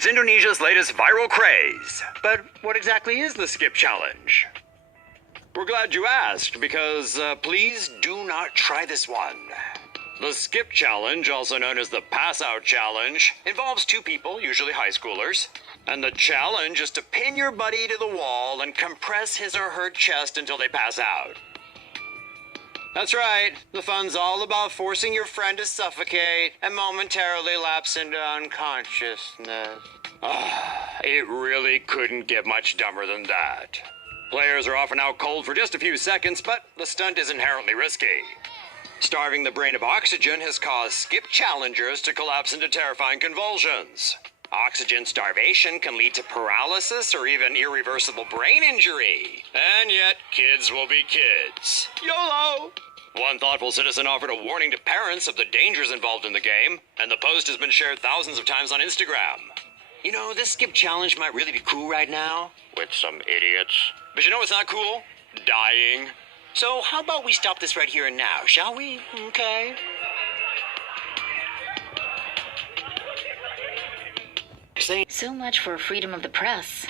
It's Indonesia's latest viral craze. But what exactly is the skip challenge? We're glad you asked, because please do not try this one. The skip challenge, also known as the pass out challenge, involves two people, usually high schoolers. And the challenge is to pin your buddy to the wall and compress his or her chest until they pass out. That's right, the fun's all about forcing your friend to suffocate and momentarily lapse into unconsciousness. It really couldn't get much dumber than that. Players are often out cold for just a few seconds, but the stunt is inherently risky. Starving the brain of oxygen has caused skip challengers to collapse into terrifying convulsions. Oxygen starvation can lead to paralysis or even irreversible brain injury. And yet, kids will be kids. YOLO! One thoughtful citizen offered a warning to parents of the dangers involved in the game, and the post has been shared thousands of times on Instagram. You know, this skip challenge might really be cool right now, with some idiots. But you know what's not cool? Dying. So how about we stop this right here and now, shall we? Okay. So much for freedom of the press.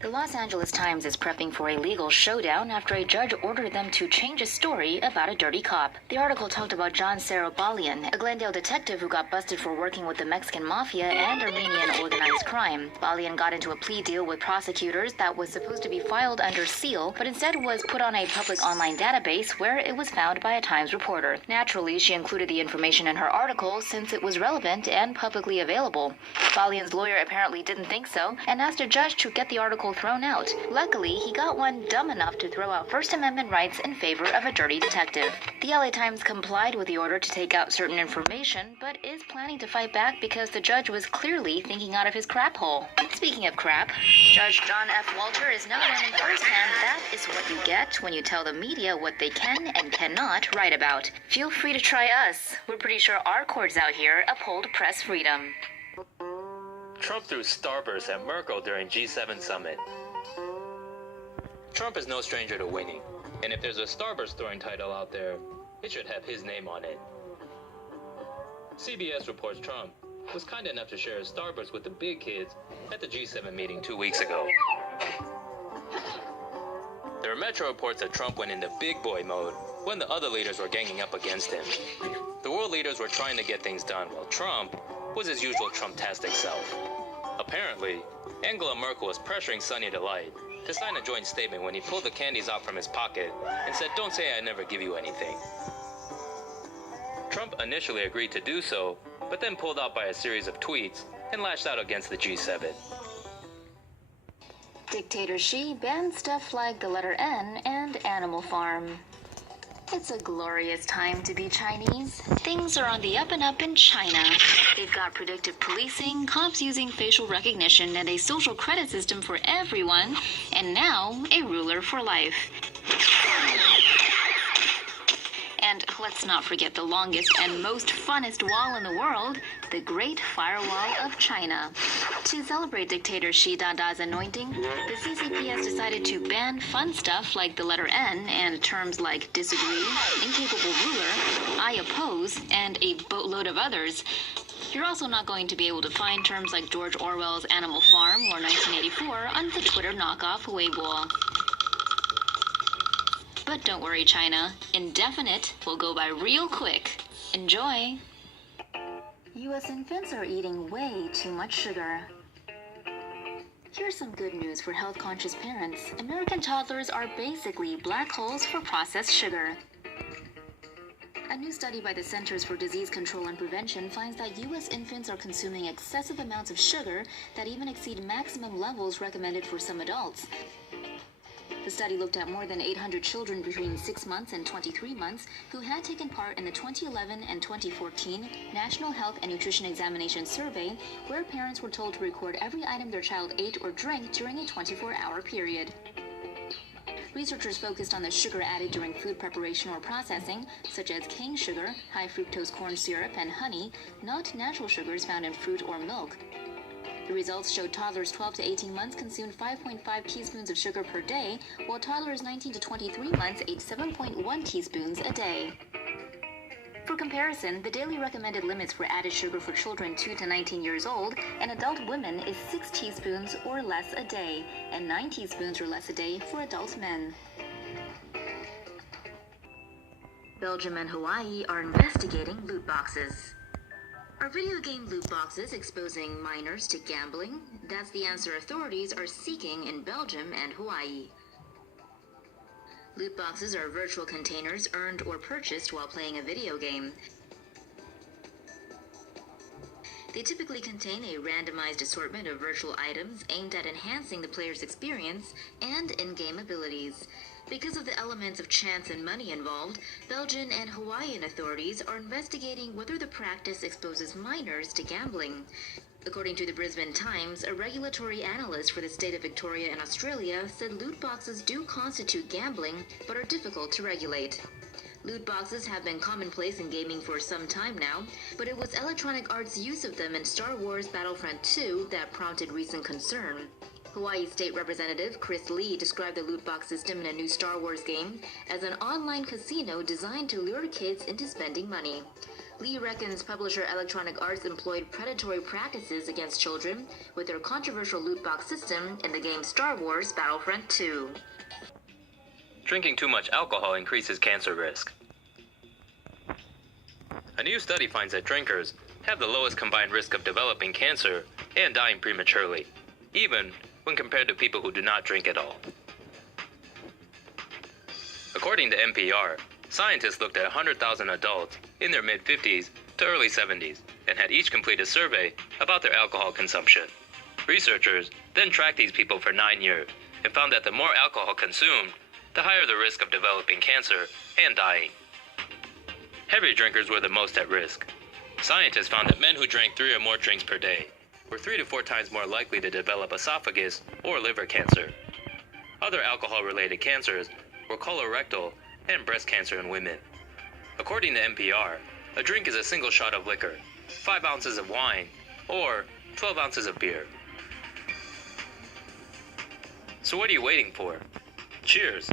The Los Angeles Times is prepping for a legal showdown after a judge ordered them to change a story about a dirty cop. The article talked about John Balian, a Glendale detective who got busted for working with the Mexican mafia and Armenian organized crime. Balian got into a plea deal with prosecutors that was supposed to be filed under seal, but instead was put on a public online database where it was found by a Times reporter. Naturally, she included the information in her article since it was relevant and publicly available. Balian's lawyer apparently didn't think so and asked a judge to get the article thrown out. Luckily, he got one dumb enough to throw out First Amendment rights in favor of a dirty detective. The LA Times complied with the order to take out certain information, but is planning to fight back because the judge was clearly thinking out of his crap hole. Speaking of crap, Judge John F. Walter is now learning firsthand that is what you get when you tell the media what they can and cannot write about. Feel free to try us. We're pretty sure our courts out here uphold press freedom. Trump threw starburst at Merkel during G7 summit. Trump is no stranger to winning, and if there's a starburst throwing title out there, it should have his name on it. CBS reports Trump was kind enough to share his starburst with the big kids at the G7 meeting 2 weeks ago. There are Metro reports that Trump went into big boy mode when the other leaders were ganging up against him. The world leaders were trying to get things done while Trump was his usual Trump-tastic self. Apparently, Angela Merkel was pressuring Sonny Delight to sign a joint statement when he pulled the candies out from his pocket and said, "Don't say I never give you anything." Trump initially agreed to do so, but then pulled out by a series of tweets and lashed out against the G7. Dictator Xi banned stuff like the letter N and Animal Farm. It's a glorious time to be Chinese. Things are on the up and up in China. They've got predictive policing, cops using facial recognition, and a social credit system for everyone, and now a ruler for life. And let's not forget the longest and most funnest wall in the world, the Great Firewall of China. To celebrate dictator Xi Dada's anointing, the CCP has decided to ban fun stuff like the letter N and terms like disagree, incapable ruler, I oppose, and a boatload of others. You're also not going to be able to find terms like George Orwell's Animal Farm or 1984 on the Twitter knockoff Weibo. But don't worry, China. Indefinite will go by real quick. Enjoy! U.S. infants are eating way too much sugar. Here's some good news for health-conscious parents. American toddlers are basically black holes for processed sugar. A new study by the Centers for Disease Control and Prevention finds that U.S. infants are consuming excessive amounts of sugar that even exceed maximum levels recommended for some adults. The study looked at more than 800 children between 6 months and 23 months who had taken part in the 2011 and 2014 National Health and Nutrition Examination Survey, where parents were told to record every item their child ate or drank during a 24-hour period. Researchers focused on the sugar added during food preparation or processing, such as cane sugar, high fructose corn syrup, and honey, not natural sugars found in fruit or milk. The results showed toddlers 12 to 18 months consumed 5.5 teaspoons of sugar per day, while toddlers 19 to 23 months ate 7.1 teaspoons a day. For comparison, the daily recommended limits for added sugar for children 2 to 19 years old and adult women is 6 teaspoons or less a day, and 9 teaspoons or less a day for adult men. Belgium and Hawaii are investigating loot boxes. Are video game loot boxes exposing minors to gambling? That's the answer authorities are seeking in Belgium and Hawaii. Loot boxes are virtual containers earned or purchased while playing a video game. They typically contain a randomized assortment of virtual items aimed at enhancing the player's experience and in-game abilities. Because of the elements of chance and money involved, Belgian and Hawaiian authorities are investigating whether the practice exposes minors to gambling. According to the Brisbane Times, a regulatory analyst for the state of Victoria in Australia said loot boxes do constitute gambling, but are difficult to regulate. Loot boxes have been commonplace in gaming for some time now, but it was Electronic Arts' use of them in Star Wars Battlefront 2 that prompted recent concern. Hawaii State Representative Chris Lee described the loot box system in a new Star Wars game as an online casino designed to lure kids into spending money. Lee reckons publisher Electronic Arts employed predatory practices against children with their controversial loot box system in the game Star Wars Battlefront 2. Drinking too much alcohol increases cancer risk. A new study finds that drinkers have the lowest combined risk of developing cancer and dying prematurely, even when compared to people who do not drink at all. According to NPR, scientists looked at 100,000 adults in their mid-50s to early 70s and had each complete a survey about their alcohol consumption. Researchers then tracked these people for 9 years and found that the more alcohol consumed, the higher the risk of developing cancer and dying. Heavy drinkers were the most at risk. Scientists found that men who drank 3 or more drinks per day were 3 to 4 times more likely to develop esophagus or liver cancer. Other alcohol-related cancers were colorectal and breast cancer in women. According to NPR, a drink is a single shot of liquor, 5 ounces of wine, or 12 ounces of beer. So what are you waiting for? Cheers!